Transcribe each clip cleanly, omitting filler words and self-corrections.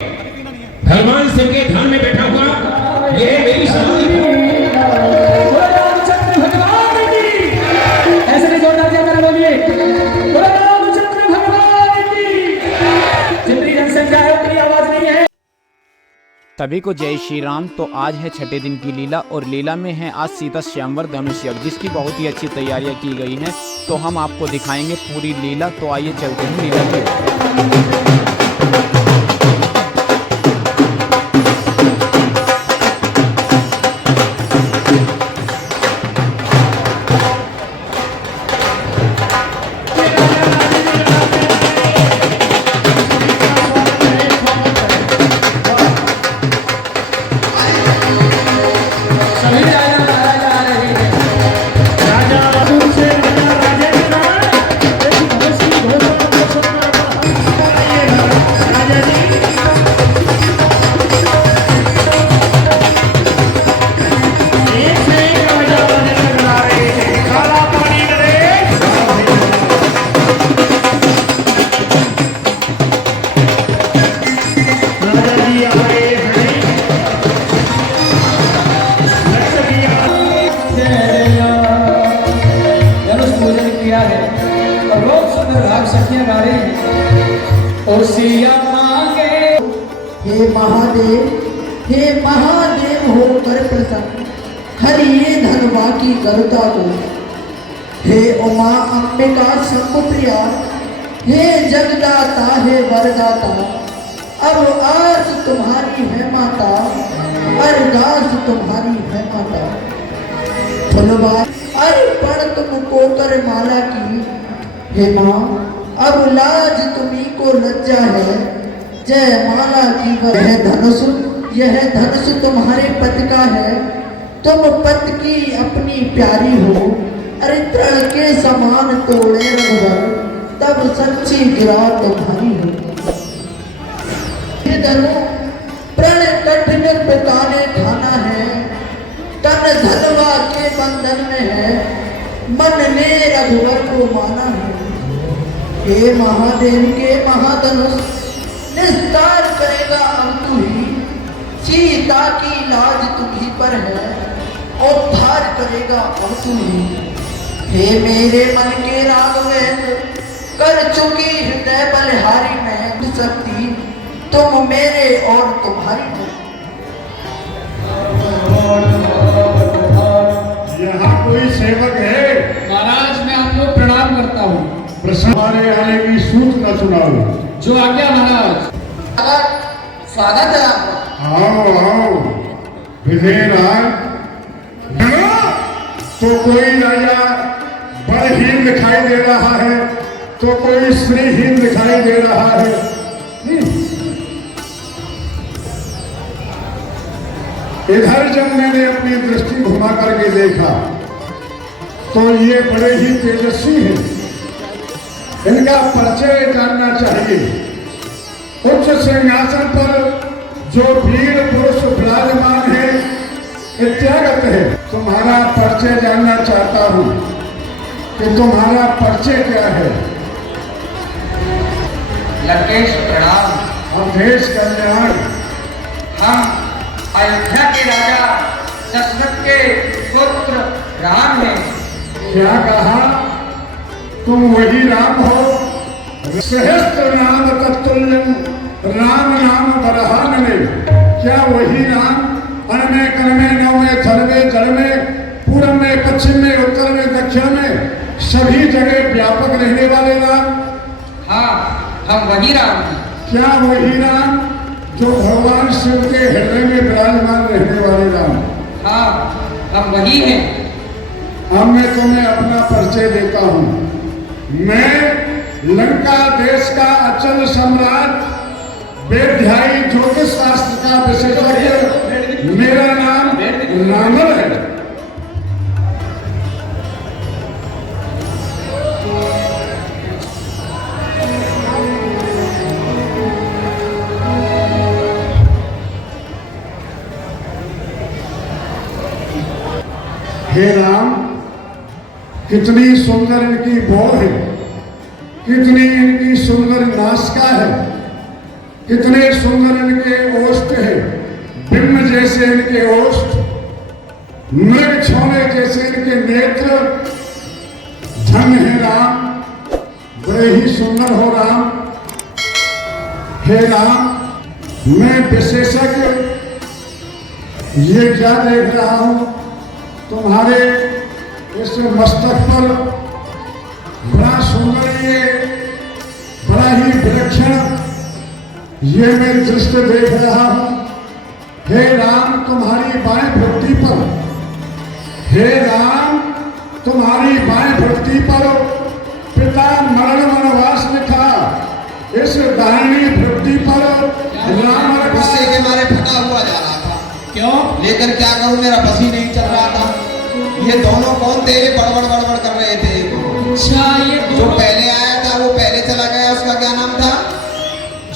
भगवान शिव के ध्यान में बैठा हुआ यह मेरी समाधि ऐसे नहीं जोड़ना चाहिए मेरे बोलिए रामचंद्र भगवान की जितनी जनसंख्या है उतनी आवाज नहीं है। सभी को जय श्री राम। तो आज है छठे दिन की लीला और लीला में है आज सीता स्वयंवर धनुष यज्ञ जिसकी बहुत ही अच्छी तैयारियां की गई हैं। तो हम आपको दिखाएंगे पूरी लीला। तो आइए चलते हैं लीला की। और सिया मांगे हे महादेव होकर प्रसन्न हरिये धनवा की गरुता को। हे उमा अंबिका शंभुप्रिया हे जगदाता हे वरदाता अब आज तुम्हारी है माता अरदास तुम्हारी है माता। फुलवा अर्पण तुमको कर माला की हे माँ अब लाज तुम्ही को लज्जा है जय माला की। यह धनुष तुम्हारे पद का है तुम पद की अपनी प्यारी हो। अरे तृण के समान तोड़े रघुवर तब सच्ची गिरा तुम्हारी हो। प्रण कठिन पिताने खाना है तन धनवा के बंधन में है मन ने रघुवर को माना है। हे महादेव के महाधनुष निस्तार करेगा अब तू ही सीता की लाज तुम्ही पर है उद्धार करेगा अब तू ही। हे मेरे मन के राघवेंद्र कर चुकी हृदय बलिहारी में शक्ति तुम मेरे और तुम्हारी हो। यहाँ कोई सेवक है? महाराज मैं आपको प्रणाम करता हूँ। हमारे आने की सूचना सुनाओ। जो आज्ञा महाराज। स्वागत है आपका। आओ आओ विजयराज। तो कोई राजा बड़हीन दिखाई दे रहा है तो कोई स्त्रीहीन दिखाई दे रहा है। इधर जब मैंने अपनी दृष्टि घुमा करके देखा तो ये बड़े ही तेजस्वी हैं। इनका परिचय जानना चाहिए। उच्च सिंहासन पर जो वीर पुरुष विराजमान है इत्यागत है। तुम्हारा परिचय जानना चाहता हूँ कि तुम्हारा परिचय क्या है? लंकेश प्रणाम। हम देश कल्याण। हम अयोध्या के राजा दशरथ के पुत्र राम हैं। क्या कहा? तुम वही राम हो? सहस्त्र नाम तत्तुल्यम राम नाम बरहान में। क्या वही राम अण में कण में नव में थल में जल में पूर्व में पश्चिम में उत्तर में दक्षिण में सभी जगह व्यापक रहने वाले राम? हाँ हम वही राम हैं। क्या वही राम जो भगवान शिव के हृदय में विराजमान रहने वाले राम? हाँ हम वही हैं। अब मैं तुम्हें अपना परिचय देता हूँ। मैं लंका देश का अचल सम्राट वेदध्यायी ज्योतिष शास्त्र का विशेषज्ञ मेरा नाम रावण है। हे राम कितनी सुंदर इनकी भौर है, कितनी इनकी सुंदर नासिका है, कितने सुंदर इनके ओष्ठ है, बिम्ब जैसे इनके ओष्ठ, मृग छौने जैसे इनके नेत्र। धन है राम, बड़े ही सुंदर हो राम। हे राम, मैं विशेषज्ञ ये क्या देख रहा हूं, तुम्हारे इस मस्तक पर बड़ा सुंदर ये बड़ा ही विलक्षण ये मैं दृश्य देख रहा हूं। हे राम, तुम्हारी बाएं भक्ति पर, हे राम, तुम्हारी बाएं भक्ति पर पिता मरण वनवास लिखा, इस दाहिनी भक्ति पर राम गुस्से के मारे फटा हुआ जा रहा था। क्यों? लेकर क्या करूं, मेरा बस ही नहीं चल रहा था। ये दोनों कौन थे? बड़बड़ बड़बड़ कर रहे थे। अच्छा, ये जो दोनों पहले आया था वो पहले चला गया, उसका क्या नाम था?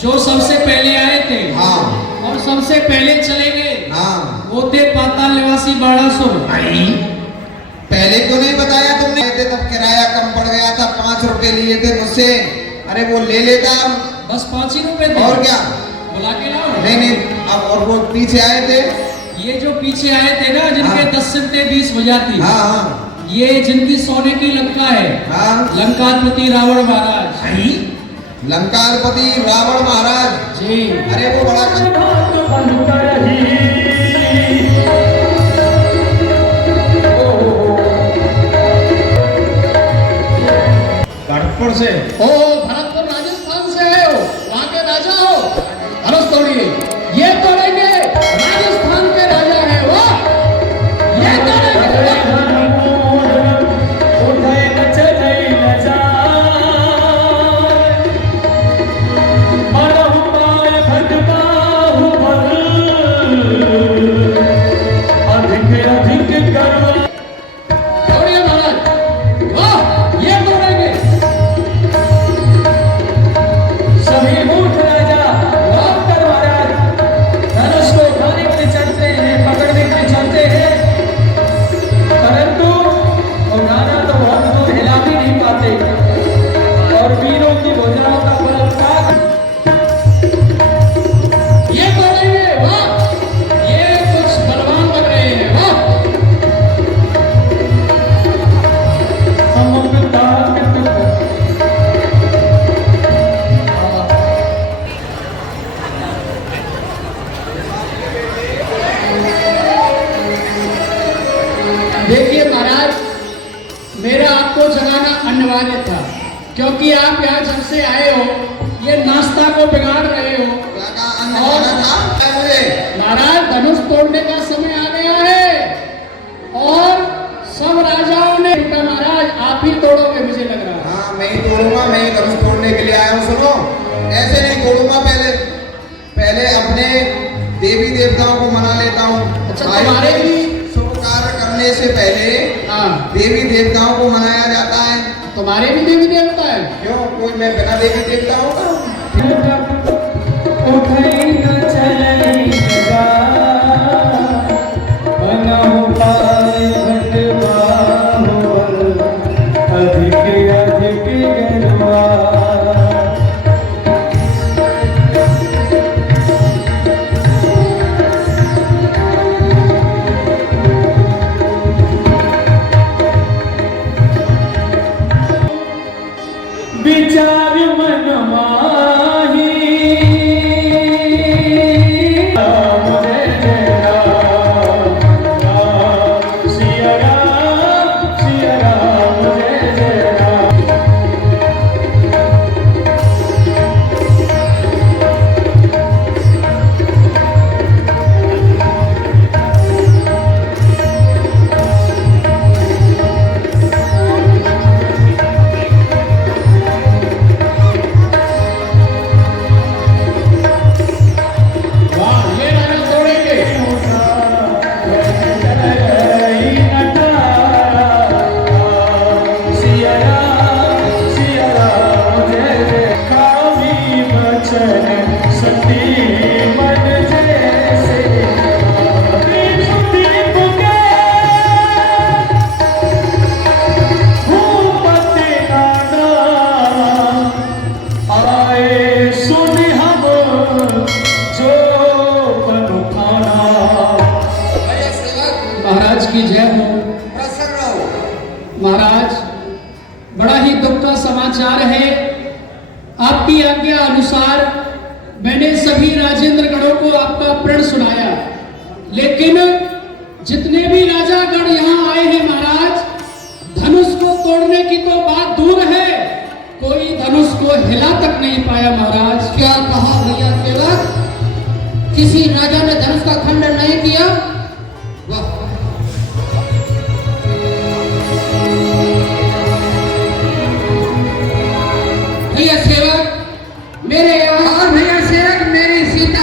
जो सबसे पहले आए थे हाँ और सबसे पहले चले गए, हाँ। वो थे पाताल निवासी बाणासुर। पहले क्यों नहीं बताया तुमने? तब किराया कम पड़ गया था, 5 रुपए लिए थे मुझसे। अरे वो ले लेता, बस 5 ही रुपए थे। और क्या? बुला के लाओ। नहीं नहीं, अब और वो पीछे आए थे। ये जो पीछे आए थे ना, जिनके 10 सिर थे 20 भुजा थी, हाँ हाँ ये जिनकी सोने की लंका है, हाँ। लंकाधिपति रावण महाराज। लंकाधिपति रावण महाराज जी। अरे वो बड़ा कानपुर से ओ भरतपुर राजस्थान से हो, वहाँ के राजा हो। धनुष तोड़िए, ये तोड़ेंगे, राजस्थान के राजा है वो, ये तोड़ेंगे। तोड़िए महाराज, वाह, ये तोड़ेंगे। सभी मूर्ख राजा रामकर महाराज धनुष को उठाने के लिए चलते हैं, पकड़ने के लिए चलते हैं, परंतु उठाना तो बहुत दूर हिला भी नहीं पाते और वीरों की भुजाओं का बलात्कार। ये तोड़ेंगे, वाह, ये कुछ बलवान बन रहे हैं, वाह। देखिए महाराज, मेरा आपको जगाना अनिवार्य था, क्योंकि आप यहाँ जब से आए हो ये नाश्ता को बिगाड़ रहे हो। और महाराज, धनुष तोड़ने का समय आ गया है और सब राजाओं ने, महाराज आप ही तोड़ोगे मुझे लग रहा है। हाँ मैं ही तोड़ूंगा, मैं ही धनुष तोड़ने के लिए आया हूँ। सुनो, ऐसे नहीं तोड़ूंगा, पहले अपने देवी देवताओं को मना लेता हूँ। अच्छा, तुम्हारे भी शुभ कार्य करने से पहले हाँ, देवी देवताओं को मनाया जाता है। तुम्हारे भी देवी देवता है? क्यों, कोई मैं बिना देवी देवता होगा? विचार मन माही की जय हो। प्रसन्न रहो। महाराज, बड़ा ही दुख का समाचार है। आपकी आज्ञा अनुसार मैंने सभी राजेंद्र गणों को आपका प्रण सुनाया, लेकिन जितने भी राजागण यहाँ आए हैं महाराज, धनुष को तोड़ने की तो बात दूर है, कोई धनुष को हिला तक नहीं पाया महाराज। क्या कहा भैया सेवक? किसी राजा ने धनुष का खंडन नहीं किया? वाह! भैया सेवक, मेरे भैया सेवक, मेरी सीता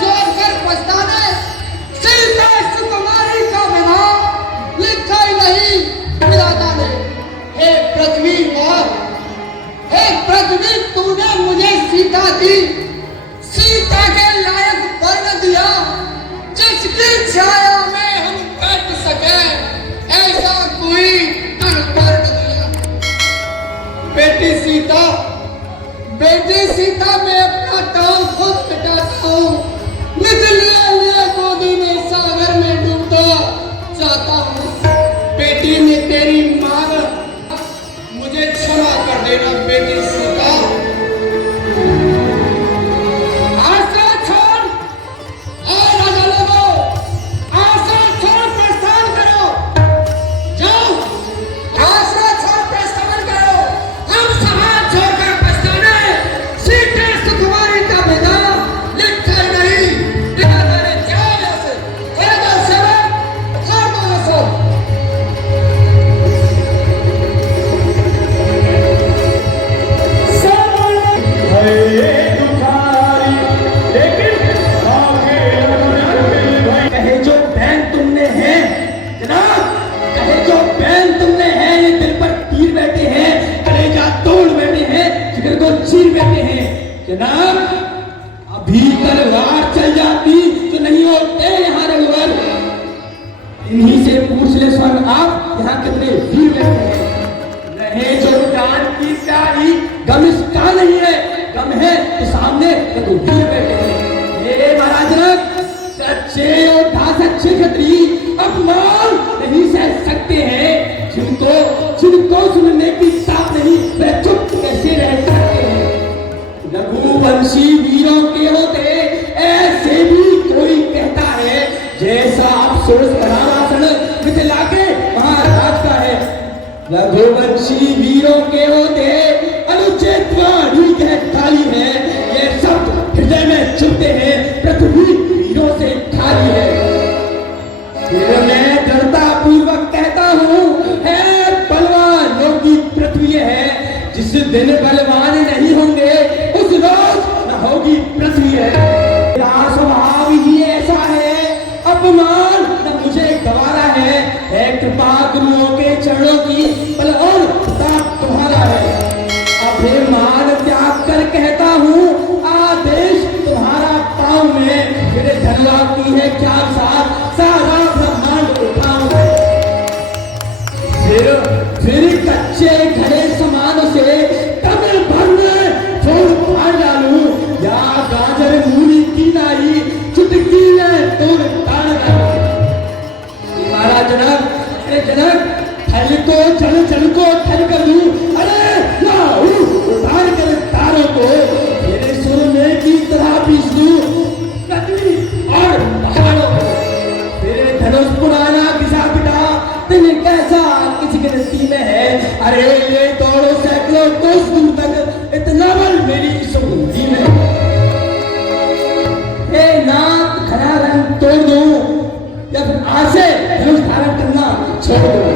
जोर कर पछताने, सीता सुकुमारी का विवाह लिखा ही नहीं विधाता ने। हे पृथ्वी माँ, हे पृथ्वी, तूने मुझे सीता दी, सीता के लायक वर्ण दिया, जिसकी छाया में हम बैठ सके, ऐसा कोई वर्ण दिया। बेटी सीता, बेटी सीता, मैं अपना दाव खुद मिटाता हूँ, निचले गोदी में सागर में डूबता चाहता हूँ। बेटी में तेरी मांग, मुझे क्षमा कर देना बेटी सीता। आशा छोड़, और राजा लोगों, आशा छोड़ प्रस्थान करो, जाओ, आशा छोड़ प्रस्थान करो, हम समाज छोड़कर प्रस्थाने, सीते सुकुमारी का विधान लिखा नहीं, जाओ ऐसे, राजा सेवक, छोड़ दो ये सब। कहे जो बहन तुमने है जनाब, कहे जो बहन तुमने है, ये दिल पर तीर बैठे हैं, कलेजा तोड़ बैठे हैं, जिगर को चीर बैठे हैं जनाब। अभी तलवार चल जाती तो नहीं होते यहाँ रघुवर। इन्हीं से पूछ ले स्वयं आप, यहाँ कितने वीर बैठे हैं। रहे जो जान की प्यारी, गम इसका नहीं है, गम है तो सामने तो वीर बैठे हैं। ये महाराज सच्चे योद्धा, सच्चे क्षत्रिय अपमान नहीं सह सकते हैं, जिनको सुनने की ताक नहीं, वे चुप कैसे रह सकते हैं। रघुवंशी वीरों के होते ऐसे भी कोई कहता है, जैसा आप सोच करासन मिथिला के महाराज का है। रघुवंशी वीरों के होते अनुचित वाणी कहताली है, ये सब हृदय में चुभते हैं, पृथ्वी वीरों से खाली है। फिर मैं दृढ़ता पूर्वक कहता हूँ, है बलवानों की पृथ्वी है, जिस दिन बलवान नहीं होंगे उस रोज न होगी पृथ्वी है। मेरा स्वभाव ही ऐसा है, अपमान न मुझे गवारा है कृपा गुरुओं के चरणों की बल और प्रताप तुम्हारा है। अभिमान त्याग कर कहता हूँ, आदेश तुम्हारा पाँव में, मेरे धनवा की है क्या साथ, सारा ब्रह्मांड उठाऊं। फिर कच्चे घड़े समान से कमल भर में छोड़ फाड़ डालूं, या गाजर मूली की नाई चुटकी में तोड़ ताड़ डालूं। तुम्हारा जनक, अरे जनक, थल को जल को थल कर दूं, अरे लाऊं उतार कर तारों को, मेरे सुर में की तरह पीस दूं नदी और पहाड़ों को। तेरे धनुष पुराना घिसा पिटा, तुम कैसा किसी गिनती में है, अरे ये दौड़ो सैकड़ों कोस दूर तक, इतना बल मेरी सुगंधी में। हे नाथ, घना रंग तोड़ दूं या फिर आज से धनुष धारण करना छोड़ दो।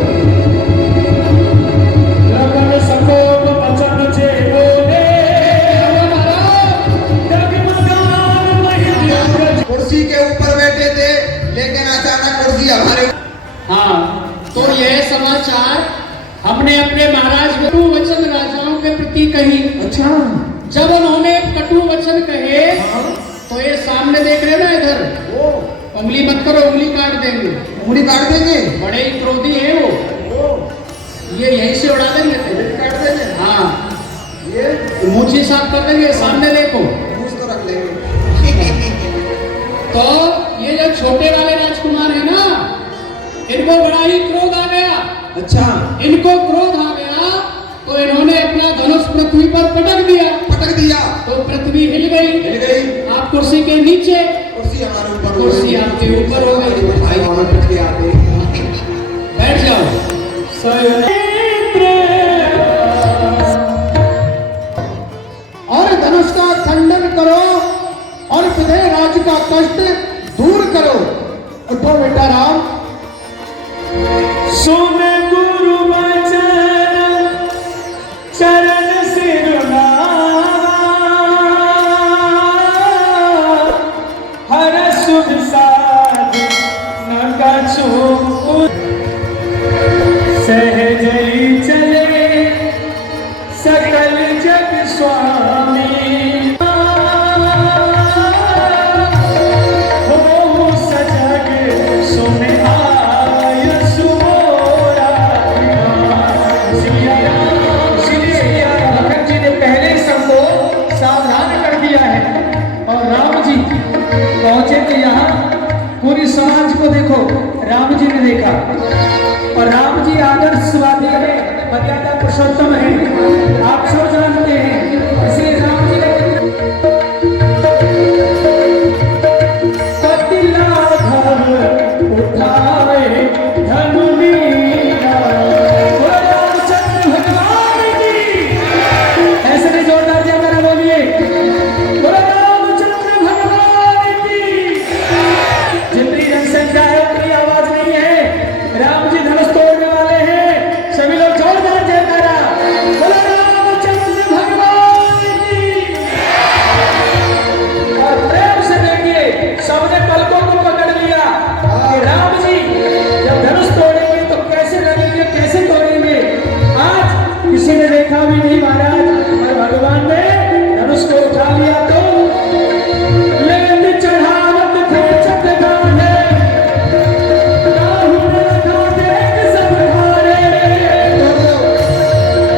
कुर्सी के ऊपर बैठे थे, लेकिन अचानक कुर्सी हमारे। हाँ, तो यह समाचार हमने अपने महाराज कटु वचन राजाओं के प्रति कही। अच्छा, जब उन्होंने कटु वचन कहे, तो ये सामने देख रहे ना इधर, उंगली मत करो, उंगली काट देंगे। उंगली काट देंगे? बड़े ही क्रोधी है वो, ये यहीं से उड़ा देंगे, काट देंगे। हाँ, ये मूछी साफ कर देंगे, सामने देखो। मुझ तो रख लेंगे। तो ये जो छोटे वाले राजकुमार है ना, इनको बड़ा ही क्रोध आ गया। अच्छा, इनको क्रोध आ गया तो इन्होंने अपना धनुष पृथ्वी पर पटक दिया। पटक दिया तो पृथ्वी हिल गई। हिल गई। आप कुर्सी के नीचे, कुर्सी हमारे ऊपर, कुर्सी आपके ऊपर हो गई। भाई हमारे पिट के आते, बैठ जाओ। और धनुष का खंडन करो और विदेह राज्य का कष्ट दूर करो। उठो बेटा राम। सुन गुरु वचन चरण सिरुना हर सुध साध न कछु सहज ही चले सकल जग स्वामी हो सजग सुन आय सुमोरा। श्री राम भगत जी ने पहले ही सबको सावधान कर दिया है। और राम जी पहुंचे तो यहाँ पूरी समाज को देखो, राम जी ने देखा। और राम जी आदर्शवादी है, मर्यादा पुरुषोत्तम है, आप सब जानते हैं। इसलिए राम जी ने कपिलाधर उठाए धनु लीला। बोलो रामचंद्र भगवान की। ऐसे नहीं जोरदार दिया मेरा बोलिए, बोलो रामचंद्र भगवान की। जितनी जनसंख्या है उतनी आवाज नहीं है। राम जी धनुष तोड़ने वाले हैं, सभी लोग जोरदार जयकारा, बोलो रामचंद्र भगवान की। और प्रेम से देखिए, सबने पलकों को पकड़ लिया कि राम जी जब धनुष तोड़ेंगे तो कैसे लगेंगे, कैसे तोड़ेंगे। आज किसी ने देखा भी नहीं महाराज, और भगवान ने धनुष को उठा लिया तो लेंद चढ़ावत थे चटगाने, राहुल रखा देख सब हारे।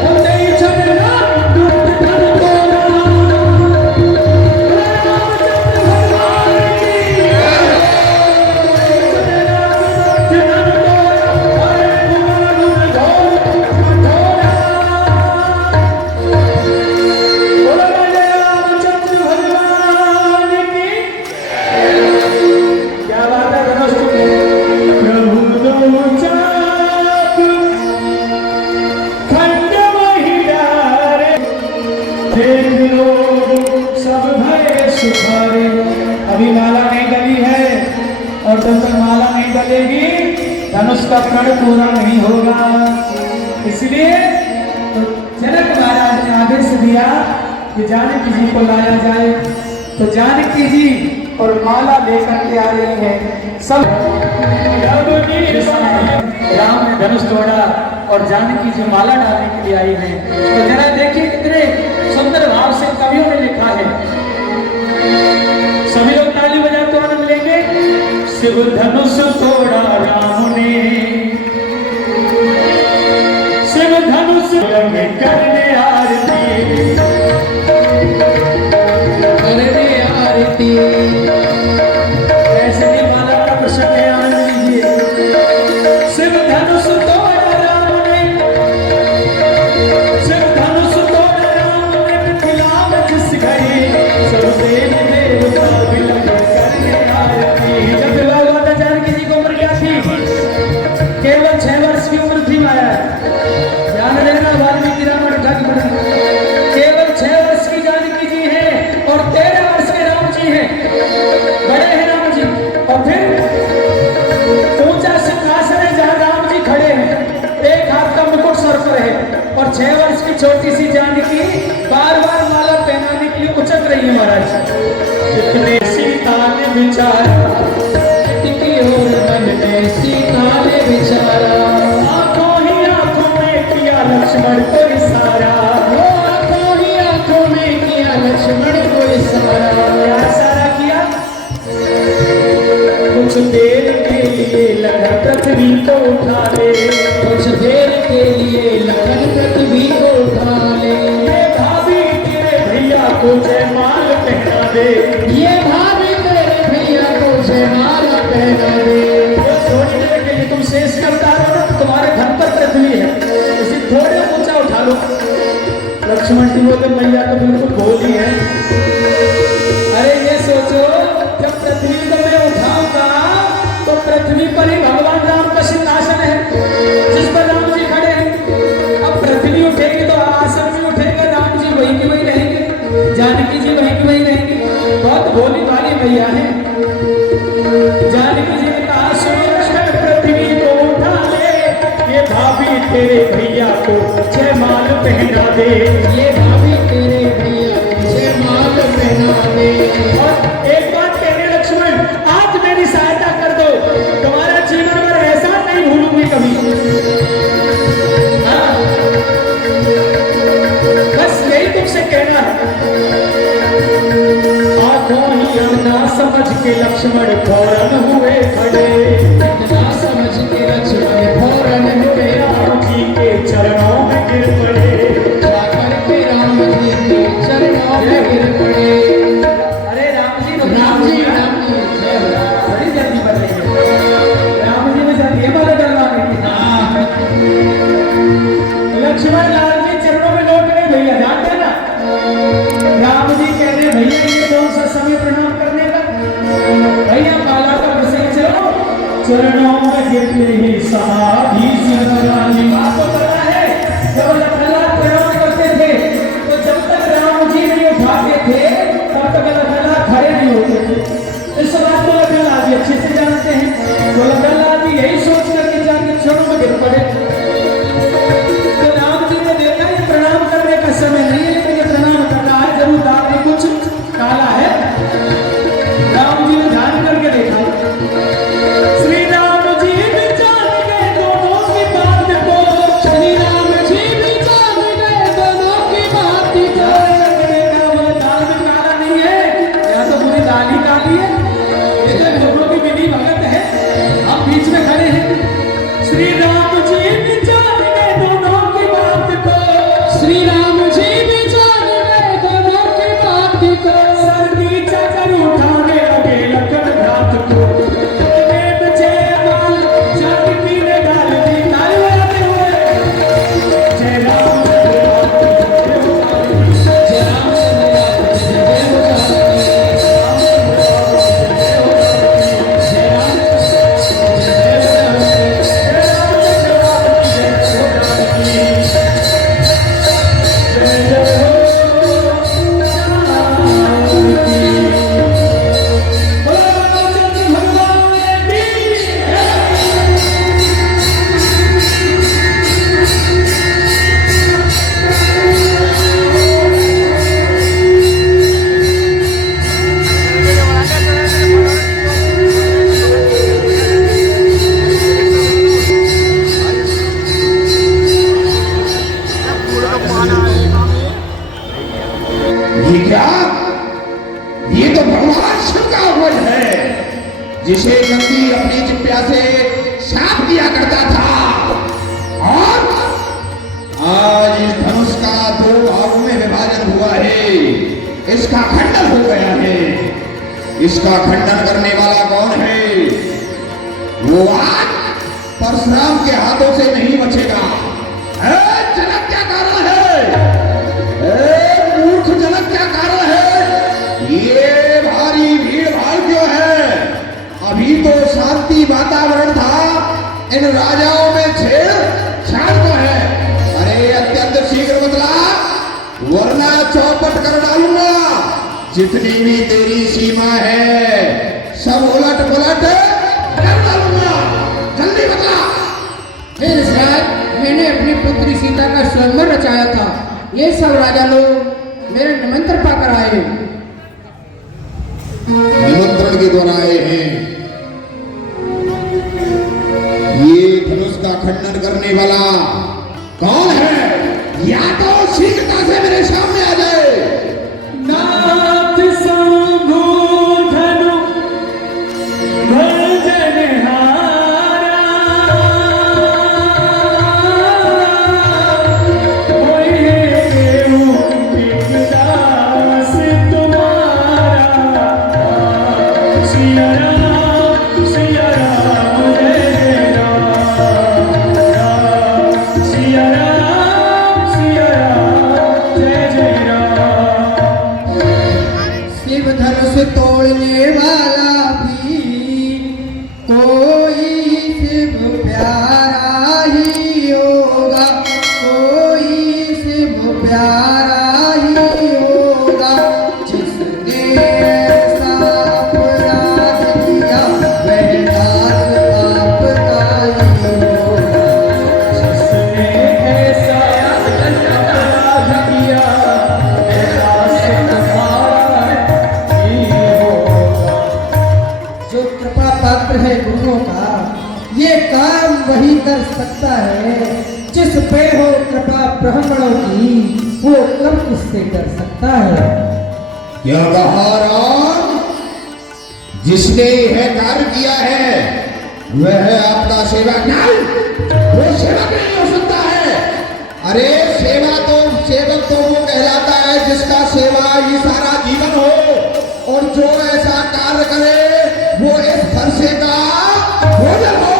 होते ही चढ़ना दूत धन तोड़ा, रामचंद्र भगवान की। चढ़ना दूत धन तोड़ा, हरे भगवान ढोल ढोला। बोलो जय रामचंद्र भगवान की। क्या बात है धनुष की। प्रभु दो चाप खंड वही डारे, देख लो सब भय सुखारे। अभी माला नहीं डली है, और जब तक माला नहीं डलेगी धनुष का प्रण पूरा नहीं होगा। इसलिए तो जनक महाराज ने आदेश दिया कि जानकी जी को लाया जाए। तो जानकी जी और माला लेकर के आ रही है सब। राम ने धनुष तोड़ा और जानकी जी माला डालने के लिए आई है। तो जरा देखिए कितने सुंदर भाव से कवियों ने लिखा है। सभी लोग ताली बजा तो आनंद लेंगे। शिव धनुष तोड़ा राम ने, शिव धनुष करने आरती, करने आरती। ऐसे ही माला का प्रसंग है, आनंद लीजिए। शिव धनुष तोड़ा राम ने, शिव धनुष तोड़ा राम ने, मिथिला में जिस घड़ी सब देव देवता बिलख करने आरती। जब विवाह हुआ था जानकी जी को उम्र क्या थी? केवल 6 वर्ष की उम्र थी माया। ध्यान देना, वाल्मीकि रामायण उठा के पढ़ना। केवल 6 वर्ष की जानकी जी है और 13 वर्ष के राम जी हैं। बड़े हैं राम जी। और फिर ऊंचा सिंहासन है जहां राम जी खड़े हैं, एक हाथ का मुकुट सर पर है, और 6 वर्ष की छोटी सी जानकी बार बार माला पहनाने के लिए उचक रही है महाराज। इतने सीता ने विचारा, की ओर मन में सीता ने विचारा, आंखों ही आंखों में किया लक्ष्मण को इशारा। वो आंखों ही आंखों में किया लक्ष्मण को इशारा। क्या इशारा किया? कुछ देर के लिए लखन पृथ्वी को उठा ले, कुछ देर के लिए लखन पृथ्वी को उठा ले। ये भाभी तेरे भैया को जयमाल पहना दे, ये भाभी तेरे भैया को जयमाला पहना दे। वो सोचने के लिए तुमसे लक्ष्मण जी बोले मैया तो बिल्कुल भोली है। अरे ये सोचो, जब पृथ्वी को मैं उठाऊंगा तो पृथ्वी पर ही भगवान राम का सिंहासन है जिस पर राम जी खड़े हैं। अब पृथ्वी उठेगी तो आसन भी उठेगा, राम जी वहीं के वहीं रहेंगे, जानकी जी वहीं के वहीं रहेंगे। बहुत भोली भाली मैया है। जानकी जी ने कहा सुनो लक्ष्मण, पृथ्वी को उठा ले, ये भाभी तेरे भैया को जयमाल पहना दे, ये भाभी तेरे भैया मुझे माल पहना दे। और एक बात कहने लक्ष्मण, आज मेरी सहायता कर दो, तुम्हारा जीवन भर ऐसा नहीं भूलूंगी कभी। हाँ, बस यही तुमसे कहना है। आंखों ही अंधा समझ के लक्ष्मण फौरन हुए खड़े, ना समझ के लक्ष्मण फौरन हुए राम जी के चरणों में गिर पड़े, जाकर के राम जी के चरणों में गिर पड़े। अरे राम जी जय हो। बड़ी जल्दी बदलेंगे, राम जी में जल्दी है बात डरवाने की। लक्ष्मण लाल जी चरणों में लौट गए, भैया जानते ना। राम जी कह रहे भैया ये कौन सा समय प्रणाम करने का, भैया काला का प्रसंग चलो, चरणों में गिरते ही समाधि सिंह आपको पता है जब लखनलाल प्रणाम करते थे तो जब तक राम जी नहीं उठाते थे तब तक लखनलाल खड़े नहीं होते थे। इस बात को लखनलाल जी अच्छे से जानते हैं। तो लखनलाल जी यही सोच करके जाके चरणों में गिर पड़े। तो राम जी ने देखा ये प्रणाम करने का समय नहीं है, लेकिन ये प्रणाम करना है जरूर, दांत में कुछ काला है। राम जी ने ध्यान करके देखा, श्री राम जी भी जान गए दोनों की बात को, श्री राम जी भी जान गए दोनों की बात को। बोले दाल में काला नहीं है, या तो पूरी दाल ही काली है, ये तो दोनों की विधि भगत है, हम बीच में खड़े हैं। श्री राम जी भी जान गए दोनों की बात को, श्री राम जी भी जान गए दोनों की बात को। सर नीचा कर उठाने लगे लखन घात को, वेद जयमाल जानकी ने डाल दी ताली बजाते हुए, जय राम जय राम जय हो जाती, जय राम जय हो जाती, जय राम ये क्या? ये तो भगवान शिव का वध है जिसे नंदी अपनी चिप्या से साफ दिया करता था, और आज इस धनुष का दो भागों में विभाजन हुआ है, इसका खंडन हो गया है। इसका खंडन करने वाला कौन है? वो आज परशुराम के हाथों से नहीं बचेगा। जनक क्या कारण है? मूर्ख जनक क्या कारण है? ये भारी भीड़ भाड़ क्यों है? अभी तो शांति वातावरण था, इन राजाओं में छेड़छाड़ तो है। अरे अत्यंत शीघ्र बदला, वरना चौपट कर डालूंगा। जितनी भी तेरी सीमा है सब उलट पुलट कर डालूंगा। जल्दी बदला। हे दशरथ, मैंने अपनी पुत्री सीता का स्वयंवर रचाया था। ये सब राजा लोग मेरे निमंत्रण पाकर आए हैं। निमंत्रण के द्वारा आए हैं। ये धनुष का खंडन करने वाला कौन है? या तो शीघ्रता से मेरे सामने आ जाए। नाथ शंभु धनु भजनहारा, होए केहू एक दास तुम्हारा, सिया राम जय राम, सिया राम जय पात्र है गुरुओं का। ये काम वही कर सकता है जिस पे हो कृपा ब्राह्मणों की, वो कब किससे कर सकता है। क्या कहा राम? जिसने यह कार्य किया है वह आपका सेवक नहीं, वो सेवक नहीं हो सकता है। अरे सेवक तो वो कहलाता है जिसका सेवा ही सारा जीवन हो, और जो ऐसा कार्य करे वो इस फरसे का भोजन हो।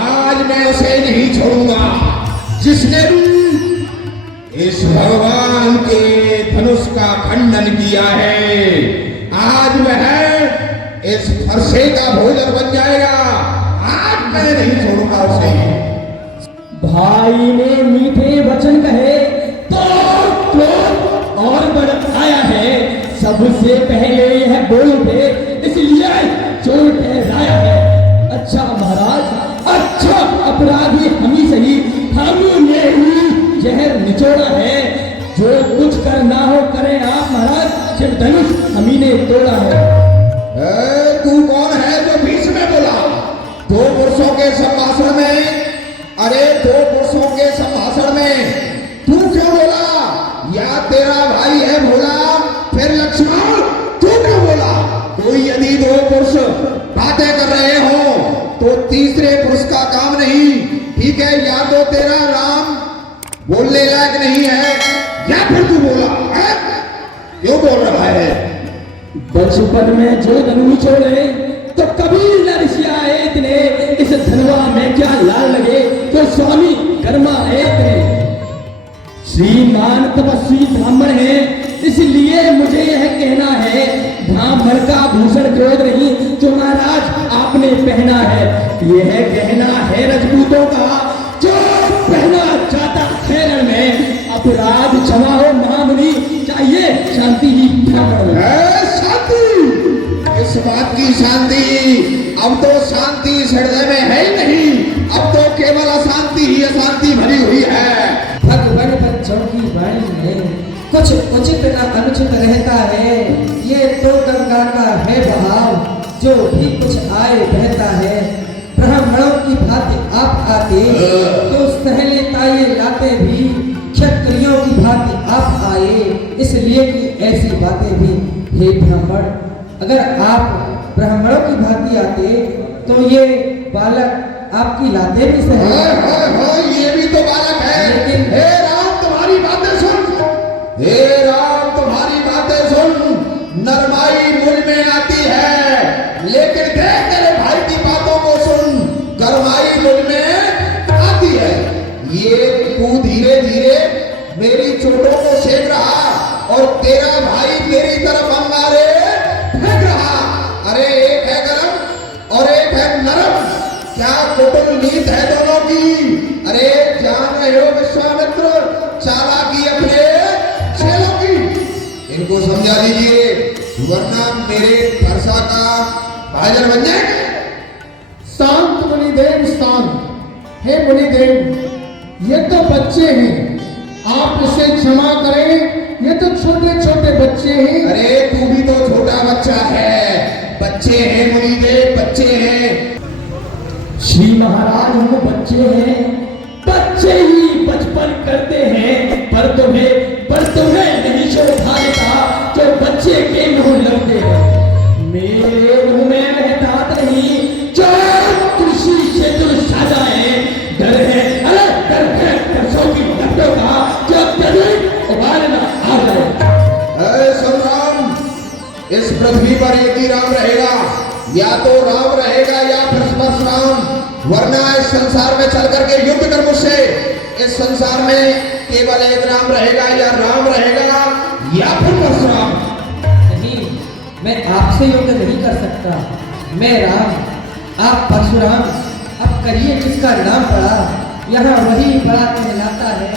आज मैं उसे नहीं छोड़ूंगा जिसने भी इस भगवान के धनुष का खंडन किया है। आज वह इस फरसे का भोजन बन जाएगा। आज मैं नहीं छोड़ूंगा उसे। भाई ने मीठे वचन कहे तो क्रोध और बढ़ाया है। सबसे पहले यह बोल दे, इसलिए चोर ठहराया है। अच्छा महाराज, अच्छा अपराधी हम ही सही, हमने ही जहर निचोड़ा है। जो कुछ करना हो करें आप महाराज, सिर्फ धनुष हम ही ने तोड़ा है। तू कौन है जो बीच में बोला? दो पुरुषों के संभाषण में, अरे दो पुरुषों के संभाषण में तू क्यों बोला? या तेरा भाई है भोला, फिर लक्ष्मण तू क्यों बोला? तो यदि दो पुरुष बातें कर रहे हो तो तीसरे पुरुष का काम नहीं। ठीक है, या तो तेरा राम बोलने लायक नहीं है या फिर तू बोला है? क्यों बोल रहा है? बचपन में जो धनु छोड़े तो कभी न ऋषियाए इतने, इस धनवा में क्या लाल लगे तो स्वामी कर्मा इतने। श्रीमान तपस्वी ब्राह्मण है, इसलिए मुझे यह कहना है, ब्राह्मण का भूषण क्रोध नहीं जो महाराज आपने पहना है। यह गहना है रजपूतों का जो पहना जाता है रण में। अपराध क्षमा हो महामुनि, चाहिए शांति ही ब्राह्मण में। शांति? इस बात की शांति? अब तो शांति इस हृदय में है ही नहीं। अब तो केवल अशांति ही अशांति भरी हुई है। भगवान बच्चों की वाणी में कुछ उचित न अनुचित रहता है। ये तो गंगा का है बहाव, जो भी कुछ आए बहता है। ब्राह्मणों की भांति आप आते तो सहलेता ये लाते भी, क्षत्रियों की भांति आप आए इसलिए कि ऐसी बातें भी। हे ब्राह्मण, अगर आप ब्राह्मणों की भांति आते तो ये बालक आपकी लाते भी सहे। ये भी तो बालक है। लेकिन हे राम तुम्हारी बातें सुन, हे राम तुम्हारी बातें सुन। नरमाई मुझ में आती है, लेकिन देख तेरे भाई की बातों को सुन, गरमाई मुझ में आती है। ये तू धीरे धीरे मेरी चोटों को सेक रहा और तेरा भाई मेरी तरफ अंगारे फेंक रहा। अरे एक है गरम और एक है नरम, क्या कुटुंब नीत है दोनों की। अरे जान रहे हो विश्वामित्र चालाकी अपने चेलों की, इनको समझा दीजिए वरना मेरे फरसा का भाजन बन जाएगा। शांत मुनिदेव शांत। हे मुनिदेव, ये तो बच्चे हैं, आप इसे क्षमा करें। ये तो छोटे छोटे बच्चे हैं। अरे तू भी तो छोटा बच्चा है। बच्चे हैं मुनिदेव, बच्चे हैं। श्री महाराज हम बच्चे हैं, बच्चे ही बचपन करते हैं। पर तुम्हें नहीं शोभा देता जो बच्चे के मुंह लगते हैं। मेरे मुंह में रहता नहीं जो कृषि क्षेत्र साझा है। डर है, अरे डर है परसों की डॉक्टर का जो अत्यधिक उबालना आ जाए। संग्राम, इस पृथ्वी पर एक ही राम रहेगा, या तो राम रहेगा या फिर परशुराम, वरना इस संसार में चल करके युद्ध कर मुझसे। इस संसार में केवल एक राम रहेगा, या राम रहेगा या फिर परशुराम। नहीं, मैं आपसे युद्ध नहीं कर सकता। मैं राम, आप परशुराम। अब करिए जिसका नाम बड़ा, यहाँ वही बड़ा कहलाता है,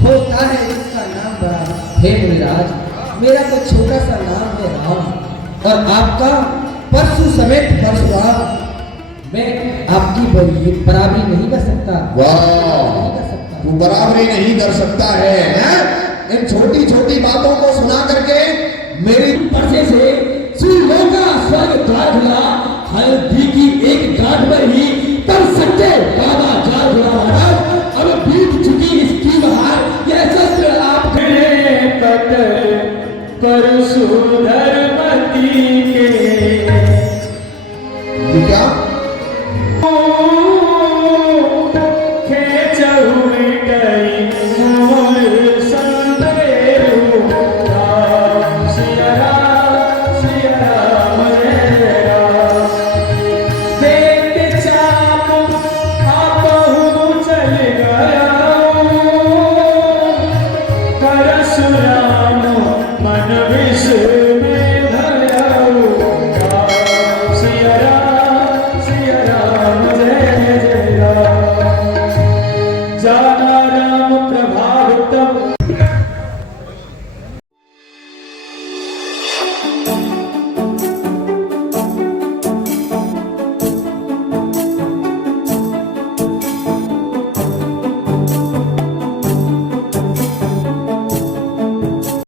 होता है जिसका नाम बड़ा। हे मुनिराज, मेरा तो छोटा सा नाम है राम, और आपका परशु समेत परशुराम। मैं आपकी बराबरी नहीं कर सकता। वाह, तू बराबरी नहीं कर सकता है, हैं? इन छोटी छोटी बातों को सुना करके मेरी पर्चे से श्री लोका स्वर्ग द्वार खुला। हल्दी की सुंदर